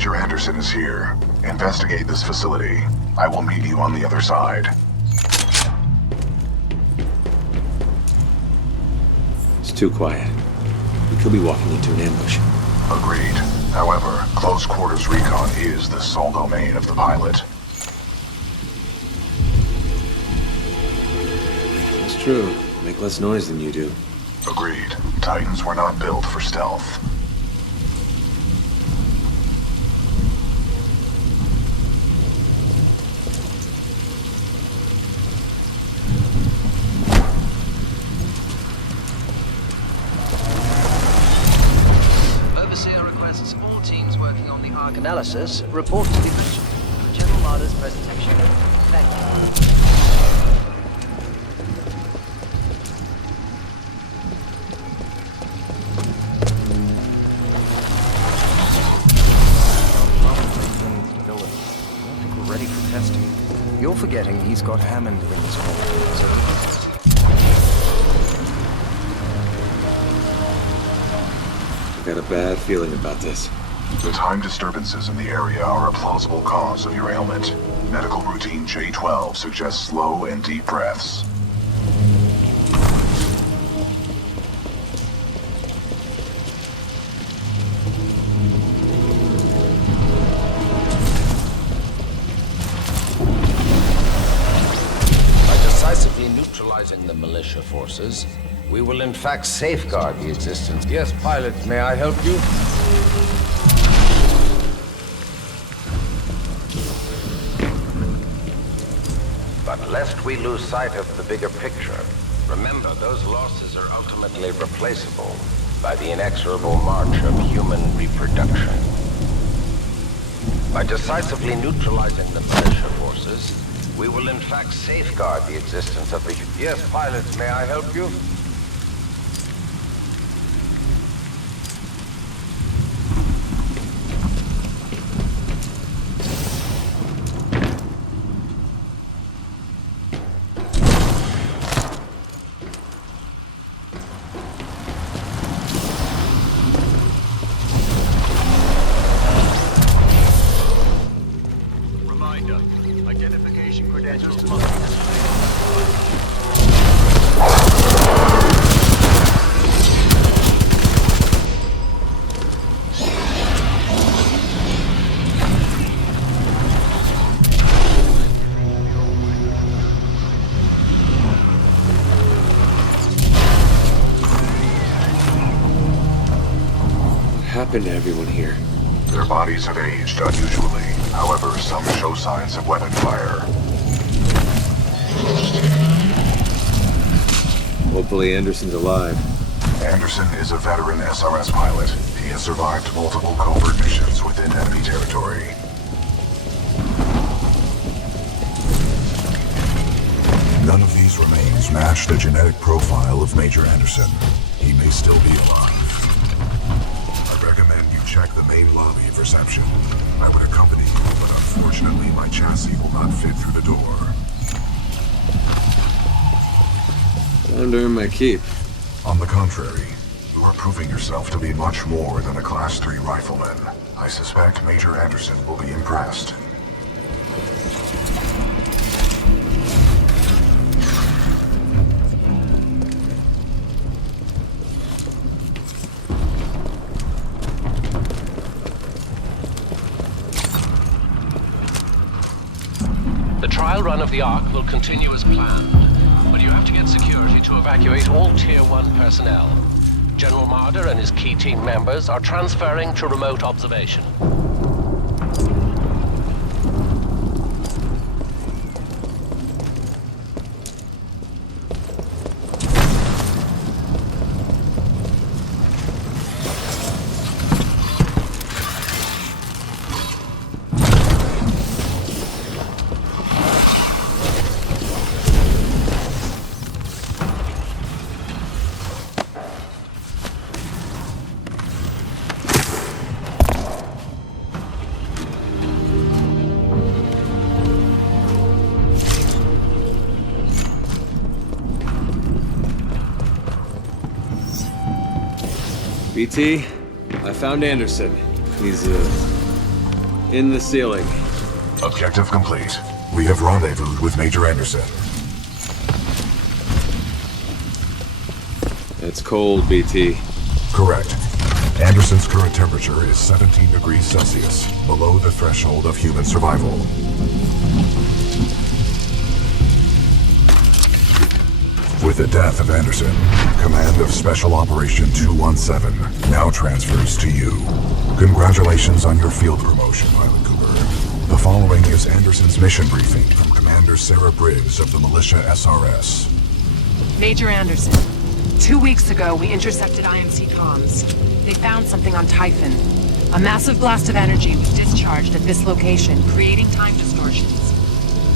Major Anderson is here. Investigate this facility. I will meet you on the other side. It's too quiet. We could be walking into an ambush. Agreed. However, close quarters recon is the sole domain of the pilot. It's true. Make less noise than you do. Agreed. Titans were not built for stealth. Overseer requests all teams working on the Ark analysis report to the mission. General Marder's presentation. Thank you. Ready for testing. You're forgetting he's got Hammond in his corner, so... I got a bad feeling about this. The time disturbances in the area are a plausible cause of your ailment. Medical routine J12 suggests slow and deep breaths. Decisively neutralizing the militia forces, we will in fact safeguard the existence. Yes, pilot, may I help you? But lest we lose sight of the bigger picture, remember those losses are ultimately replaceable by the inexorable march of human reproduction. By decisively neutralizing the militia forces, we will in fact safeguard the existence of the... Yes, pilots, may I help you? Reminder, identification credentials must be displayed. What happened to everyone here? Their bodies have aged unusually. However, some show signs of weapon fire. Hopefully Anderson's alive. Anderson is a veteran SRS pilot. He has survived multiple covert missions within enemy territory. None of these remains match the genetic profile of Major Anderson. He may still be alive. I recommend you check the main lobby of reception. I would accompany you, but unfortunately my chassis will not fit through the door. Time to earn my keep. On the contrary, you are proving yourself to be much more than a Class 3 rifleman. I suspect Major Anderson will be impressed. The trial run of the Ark will continue as planned, but you have to get security to evacuate all Tier 1 personnel. General Marder and his key team members are transferring to remote observation. BT, I found Anderson. He's, In the ceiling. Objective complete. We have rendezvoused with Major Anderson. It's cold, BT. Correct. Anderson's current temperature is 17 degrees Celsius, below the threshold of human survival. With the death of Anderson, command of Special Operation 217 now transfers to you. Congratulations on your field promotion, Pilot Cooper. The following is Anderson's mission briefing from Commander Sarah Briggs of the Militia SRS. Major Anderson, 2 weeks ago we intercepted IMC comms. They found something on Typhon. A massive blast of energy was discharged at this location, creating time distortions.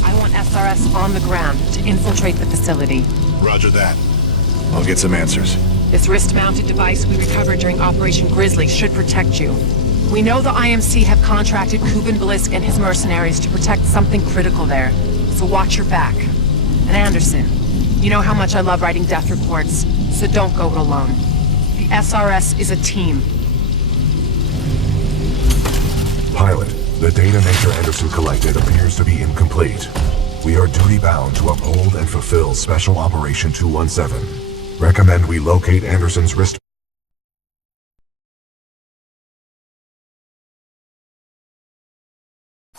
I want SRS on the ground to infiltrate the facility. Roger that. I'll get some answers. This wrist-mounted device we recovered during Operation Grizzly should protect you. We know the IMC have contracted Kuben Blisk and his mercenaries to protect something critical there, so watch your back. And Anderson, you know how much I love writing death reports, so don't go it alone. The SRS is a team. Pilot, the data Major Anderson collected appears to be incomplete. We are duty-bound to uphold and fulfill Special Operation 217. Recommend we locate Anderson's wrist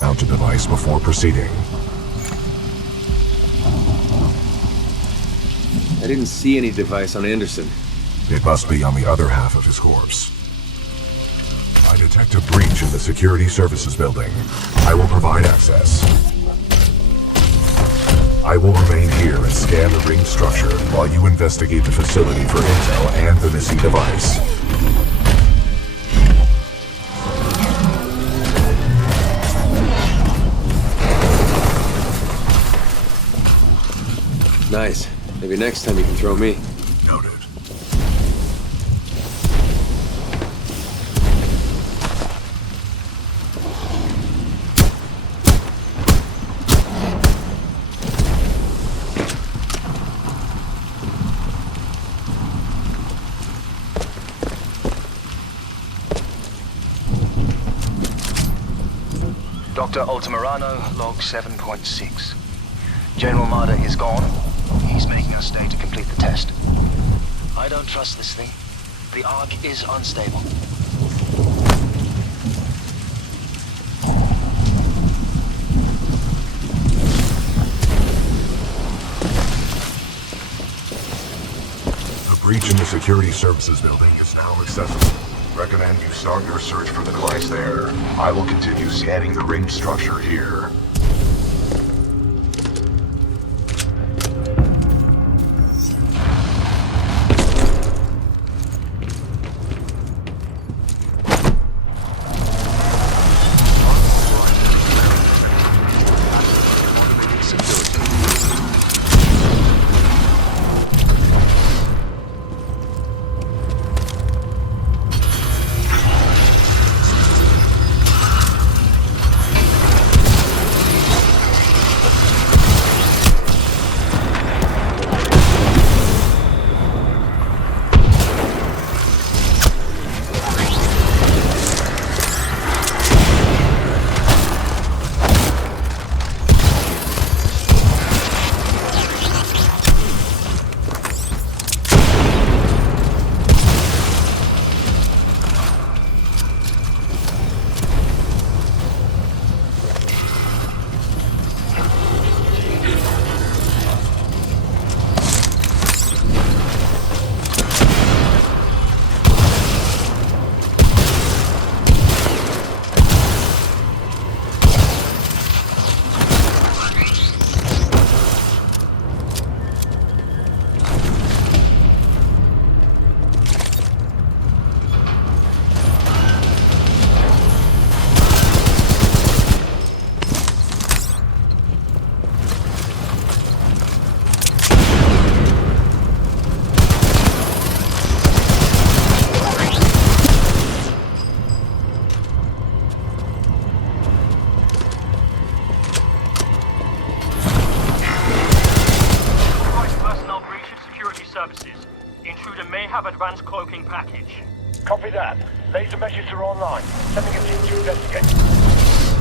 mounted device before proceeding. I didn't see any device on Anderson. It must be on the other half of his corpse. I detect a breach in the Security Services building. I will provide access. I will remain here and scan the ring structure while you investigate the facility for intel and the missing device. Nice. Maybe next time you can throw me. Noted. Dr. Altamirano, log 7.6. General Marder is gone. He's making us stay to complete the test. I don't trust this thing. The Ark is unstable. The breach in the Security Services building is now accessible. Recommend you start your search for the device there. I will continue scanning the ring structure here. Advanced cloaking package. Copy that. Laser meshes are online. Sending a team to investigate.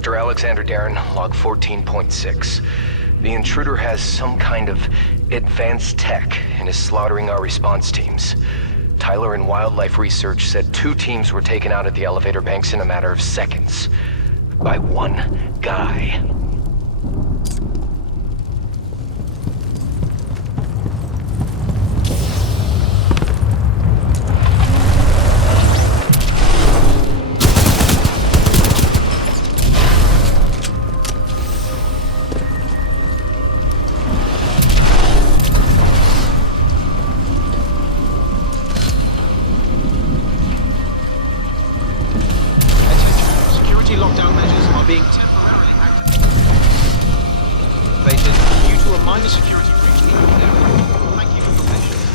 Dr. Alexander Darren, log 14.6. The intruder has some kind of advanced tech and is slaughtering our response teams. Tyler in Wildlife Research said 2 teams were taken out at the elevator banks in a matter of seconds. By one guy. Lockdown measures are being temporarily activated due to a minor security breach in the area. Thank you for your patience.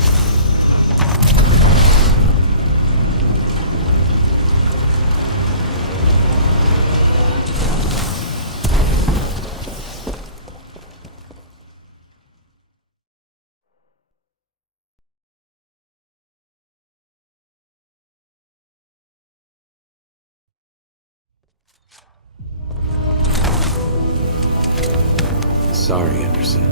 Sorry, Anderson.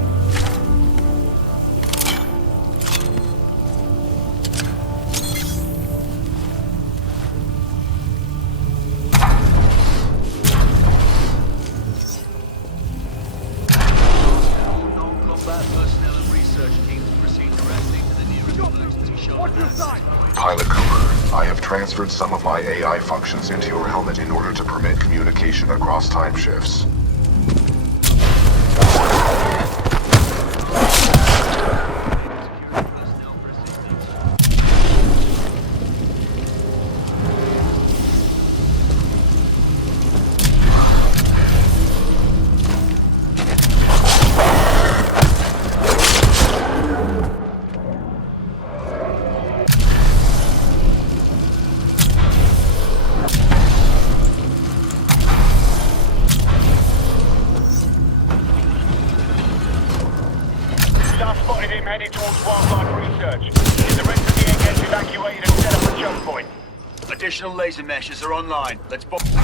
Non-combat personnel and research teams proceed directly to the nearest emergency shelter. Pilot Cooper, I have transferred some of my AI functions into your helmet in order to permit communication across time shifts. Heading towards Wildlife Research. Get the rest of the engines evacuated and set up a choke point. Additional laser meshes are online. Let's box him in.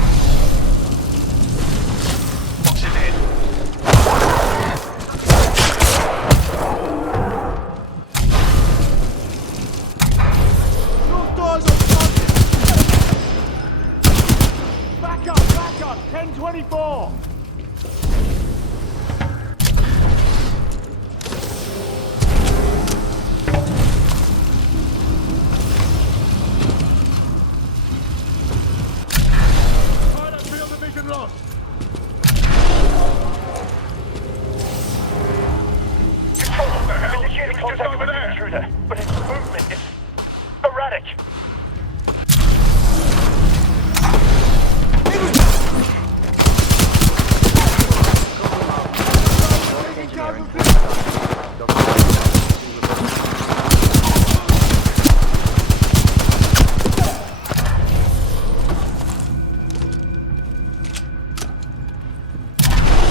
Your doors are flooded! Back up! 1024! Lost. Control, indicating contact with the intruder, but his movement is erratic.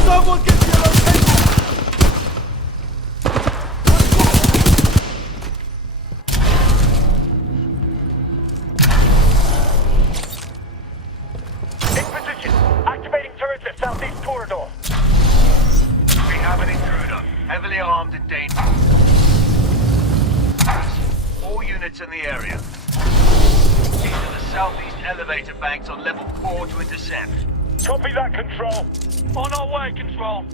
Someone get your location! In position. Activating turrets at southeast corridor. We have an intruder, heavily armed and dangerous. All units in the area. Into the southeast elevator banks on level 4 to intercept. Copy that, Control. On our way, Control.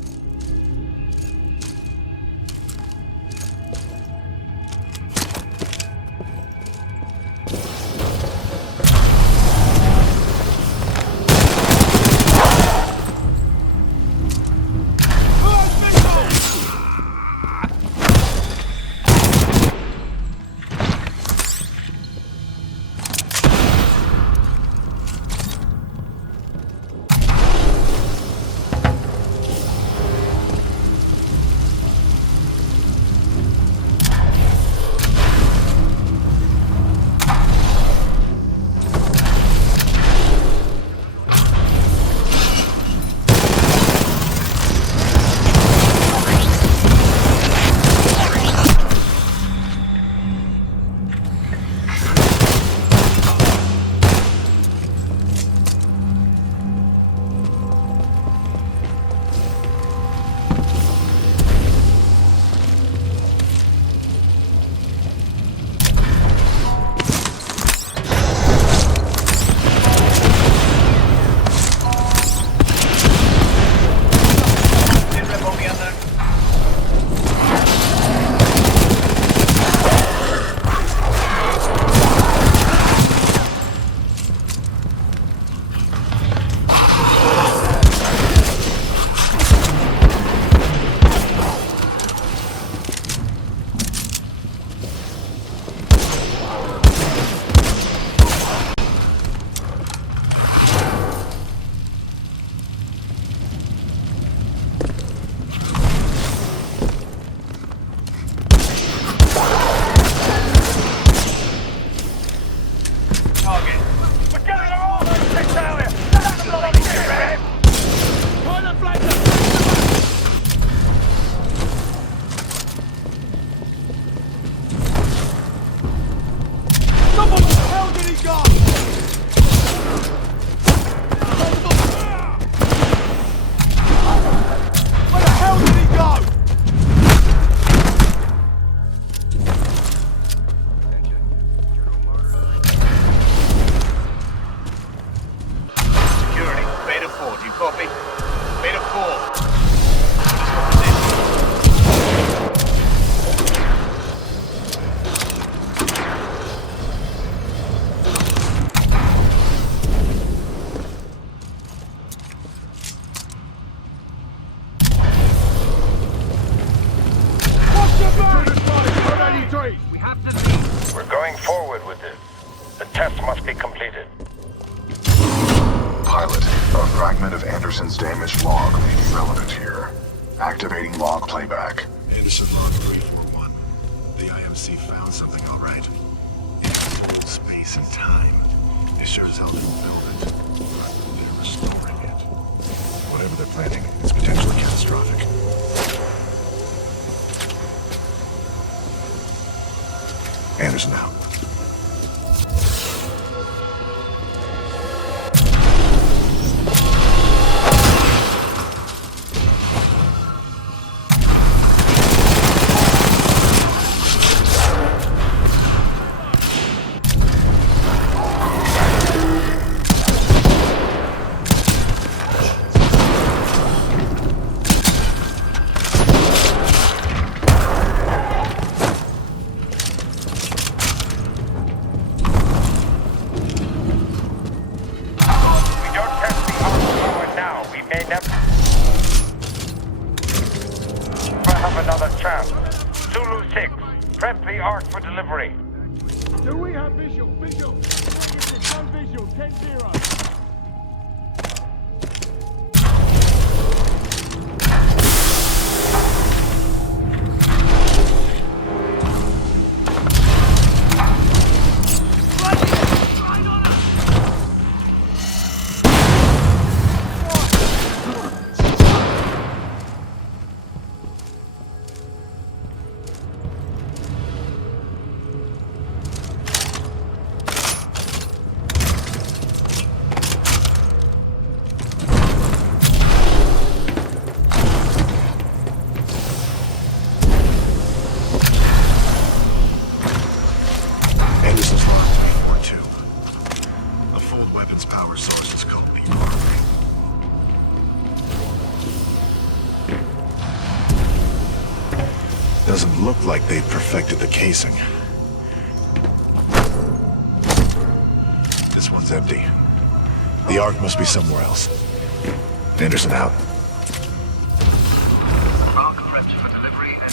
We're going forward with this. The test must be completed. Pilot, a fragment of Anderson's damaged log may be relevant here. Activating log playback. Anderson log 341. The IMC found something, all right. It's space and time. They sure as hell didn't build it. But they're restoring it. Whatever they're planning, it's potentially catastrophic. Anderson out. Do we have visual? Visual! Negative, no visual, 10-0. Doesn't look like they've perfected the casing. This one's empty. The Ark must be somewhere else. Anderson out. Ark prepped for delivery and...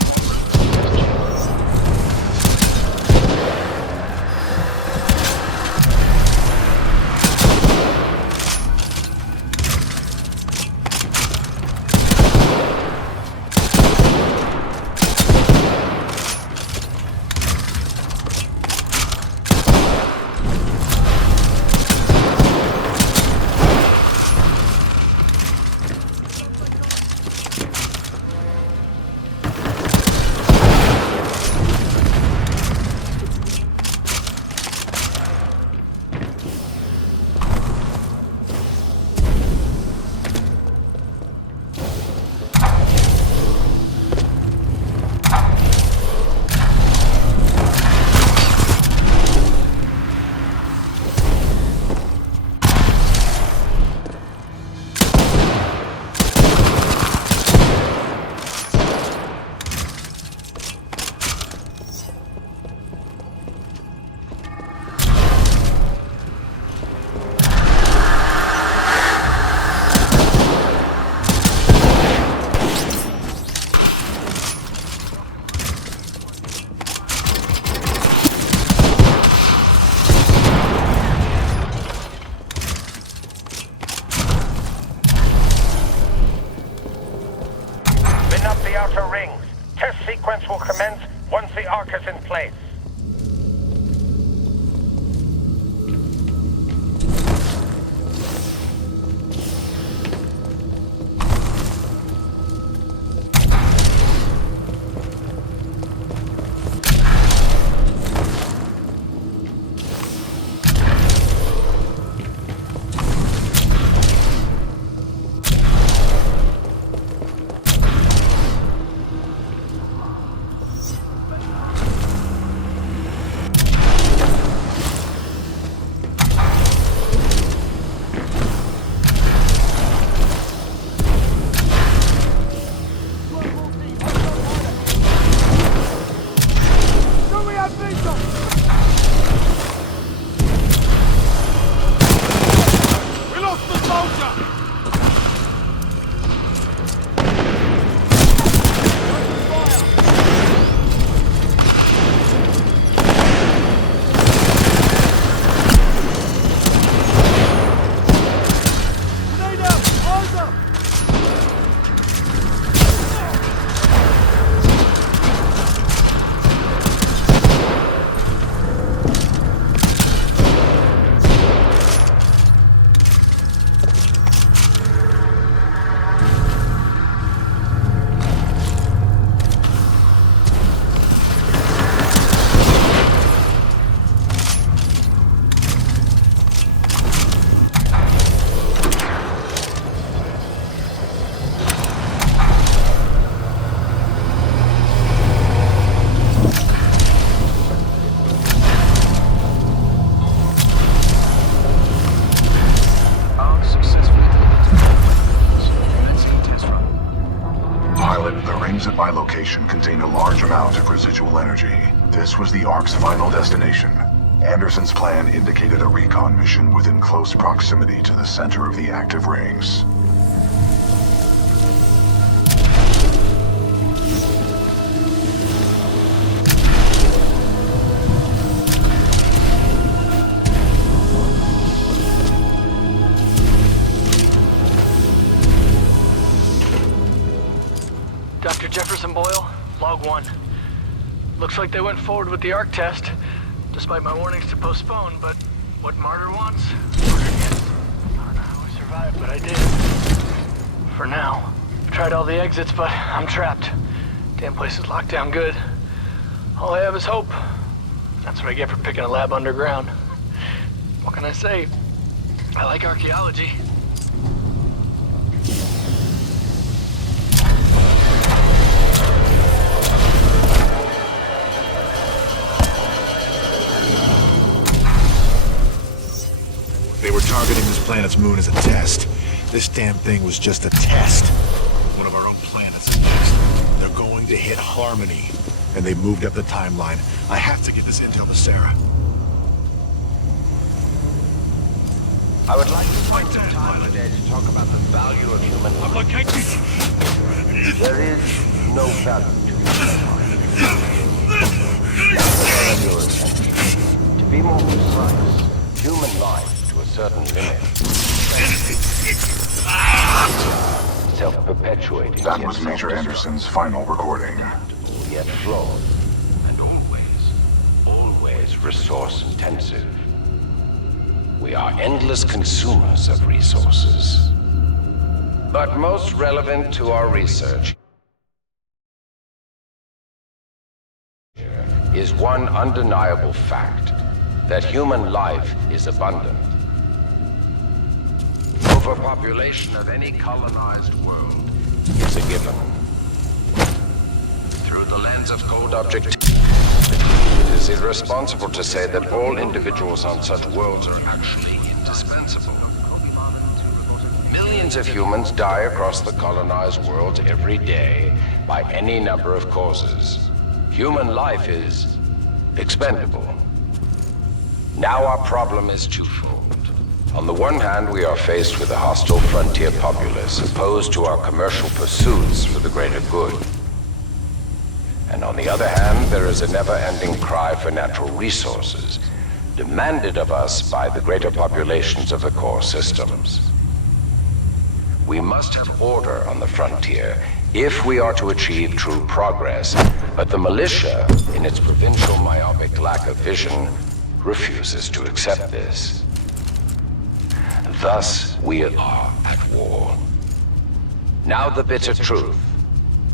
Sequence will commence once the Ark is in place. Pilot, the rings at my location contain a large amount of residual energy. This was the Ark's final destination. Anderson's plan indicated a recon mission within close proximity to the center of the active rings. Dr. Jefferson Boyle, Log 1. Looks like they went forward with the ARC test, despite my warnings to postpone, but what Martyr wants? Martyr gets. I don't know how I survived, but I did. For now. I've tried all the exits, but I'm trapped. Damn place is locked down good. All I have is hope. That's what I get for picking a lab underground. What can I say? I like archaeology. They were targeting this planet's moon as a test. This damn thing was just a test. One of our own planets next. They're going to hit Harmony. And they moved up the timeline. I have to get this intel to Sarah. I would like to find some time today to talk about the value of human life. There is no value to human life. To be more precise, human life to a certain limit. Self-perpetuating. That was Major Anderson's final recording. Yet flawed. And always resource intensive. We are endless consumers of resources. But most relevant to our research is one undeniable fact, that human life is abundant. Overpopulation of any colonized world is a given. Through the lens of cold objectivity, it is irresponsible to say that all individuals on such worlds are actually indispensable. Millions of humans die across the colonized worlds every day by any number of causes. Human life is expendable. Now our problem is twofold. On the one hand, we are faced with a hostile frontier populace opposed to our commercial pursuits for the greater good. And on the other hand, there is a never-ending cry for natural resources, demanded of us by the greater populations of the core systems. We must have order on the frontier if we are to achieve true progress, but the militia, in its provincial myopic lack of vision, refuses to accept this. Thus, we are at war. Now the bitter truth.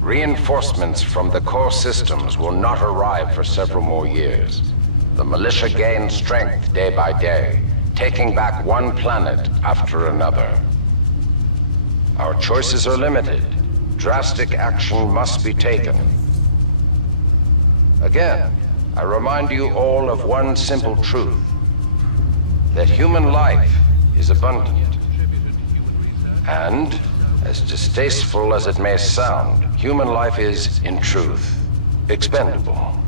Reinforcements from the core systems will not arrive for several more years. The militia gains strength day by day, taking back one planet after another. Our choices are limited. Drastic action must be taken. Again, I remind you all of one simple truth, that human life is abundant. And, as distasteful as it may sound, human life is, in truth, expendable.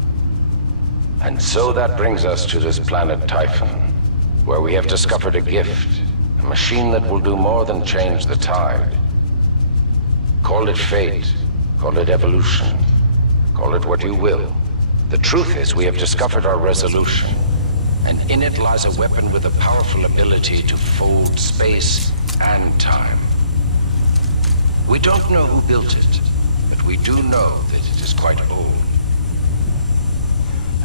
And so that brings us to this planet Typhon, where we have discovered a gift, a machine that will do more than change the tide. Call it fate, call it evolution, call it what you will. The truth is, we have discovered our resolution, and in it lies a weapon with a powerful ability to fold space and time. We don't know who built it, but we do know that it is quite old.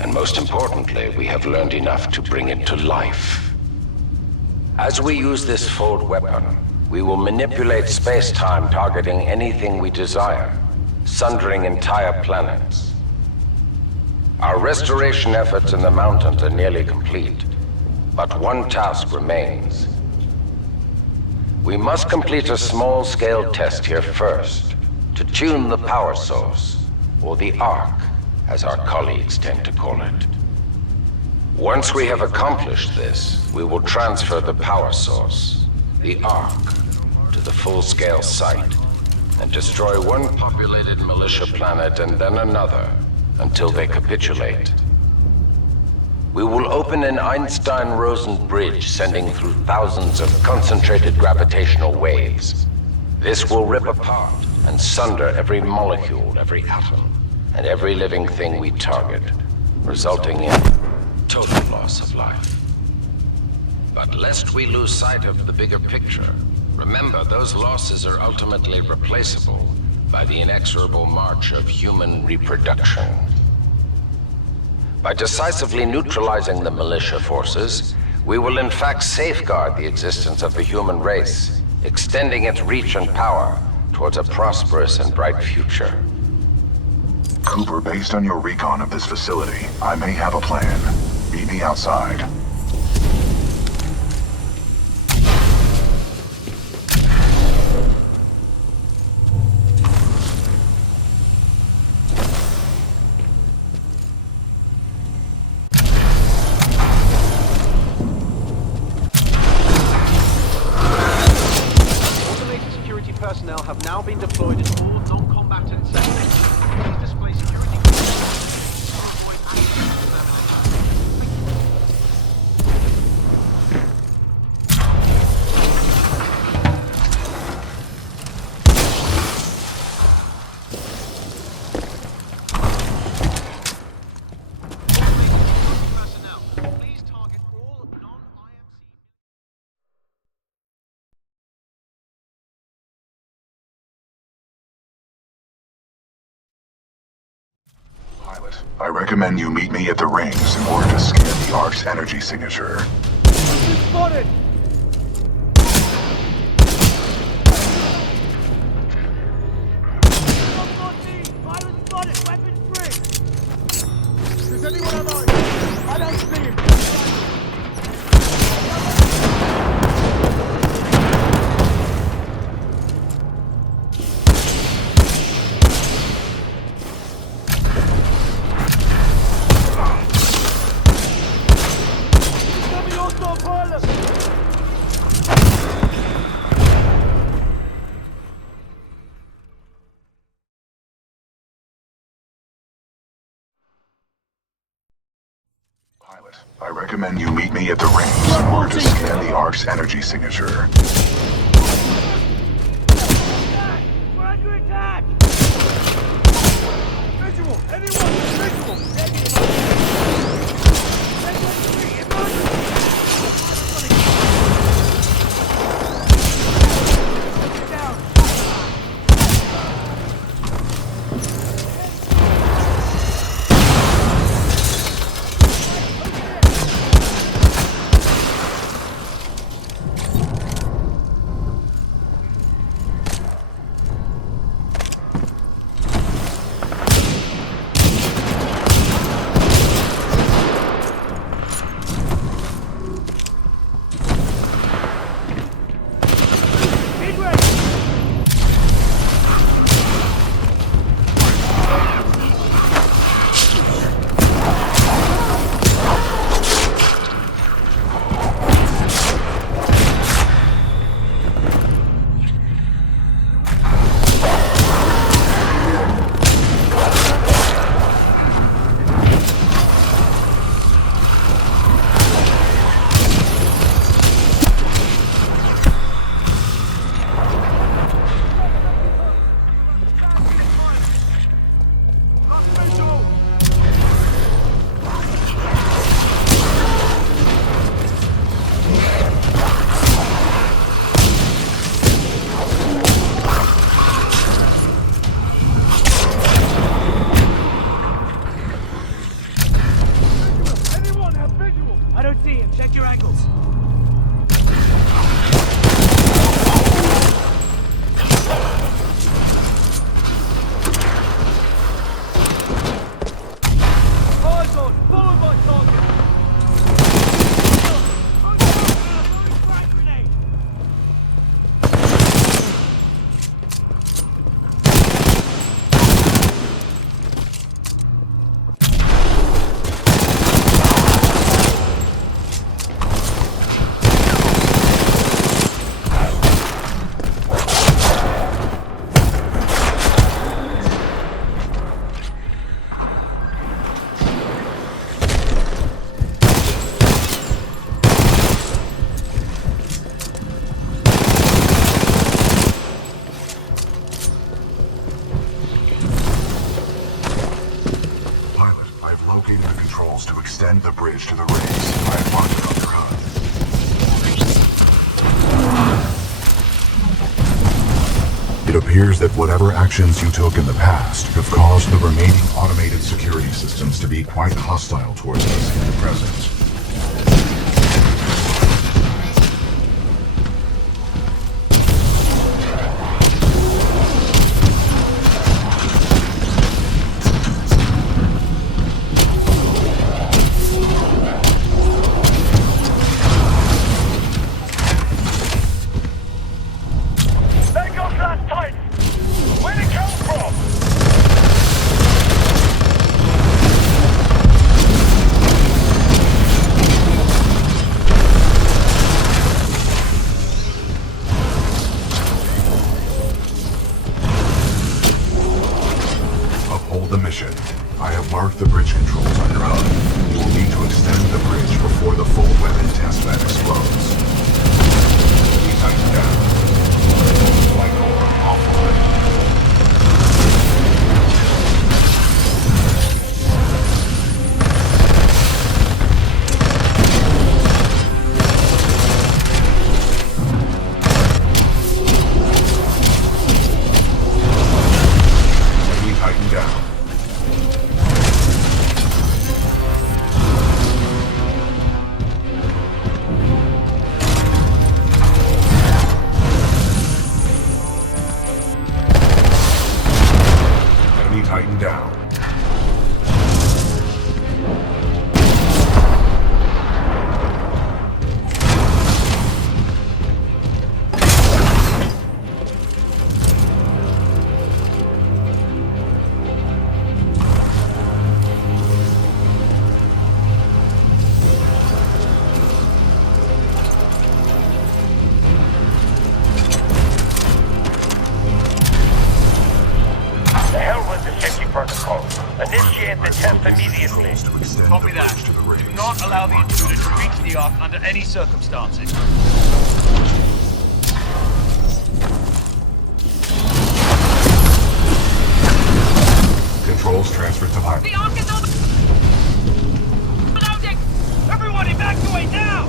And most importantly, we have learned enough to bring it to life. As we use this fold weapon, we will manipulate space-time targeting anything we desire, sundering entire planets. Our restoration efforts in the mountains are nearly complete, but one task remains. We must complete a small-scale test here first, to tune the power source, or the Ark, as our colleagues tend to call it. Once we have accomplished this, we will transfer the power source, the Ark, to the full-scale site, and destroy one populated militia planet and then another until they capitulate. We will open an Einstein-Rosen bridge sending through thousands of concentrated gravitational waves. This will rip apart and sunder every molecule, every atom, and every living thing we target, resulting in total loss of life. But lest we lose sight of the bigger picture, remember those losses are ultimately replaceable by the inexorable march of human reproduction. By decisively neutralizing the militia forces, we will in fact safeguard the existence of the human race, extending its reach and power towards a prosperous and bright future. Cooper, based on your recon of this facility, I may have a plan. Meet me outside. Personnel have now been deployed at all non-combatant sectors. Please display security controls to avoid active personnel. Please target all non-IMC. Pilot, I recommend you meet me at the rings in order to scan the Ark's energy signature. Spotted! Pilot spotted! Weapon free! Does anyone have eyes? I don't see him! Pilot, I recommend you meet me at the rings in order to scan the Ark's energy signature. We're under attack! Visual! Anyone! Visual! located the controls to extend the bridge to the race. I have marked it on your HUD. It appears that whatever actions you took in the past have caused the remaining automated security systems to be quite hostile towards us in the present. The mission. I have marked the bridge controls on your HUD. You will need to extend the bridge before the full weapon test bed explodes. Be tightened down. Flight over offline. Be tightened down. Tighten down. Protocol. Initiate the test immediately. Copy that. Do not allow the intruder to reach the Ark under any circumstances. Controls transferred to pilot. The Ark is overloading! Everyone evacuate now!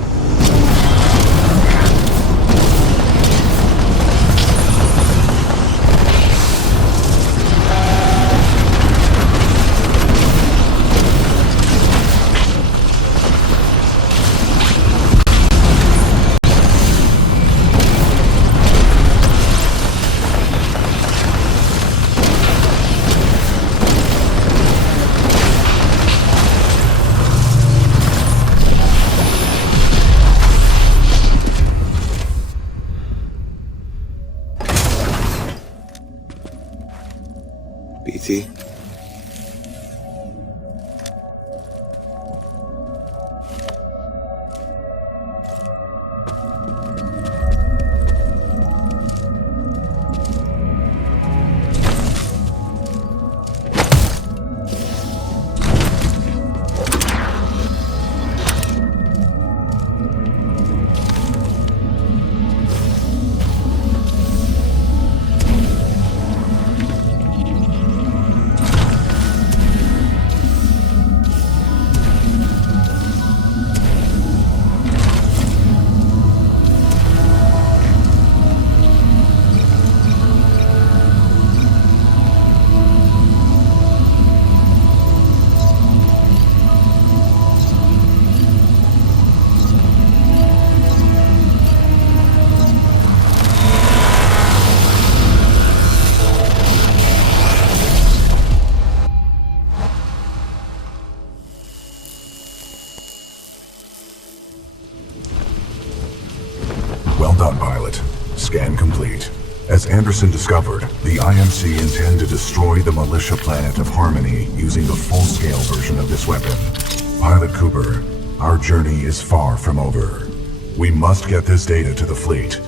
BT? Well done, pilot. Scan complete. As Anderson discovered, the IMC intend to destroy the militia planet of Harmony using the full-scale version of this weapon. Pilot Cooper, our journey is far from over. We must get this data to the fleet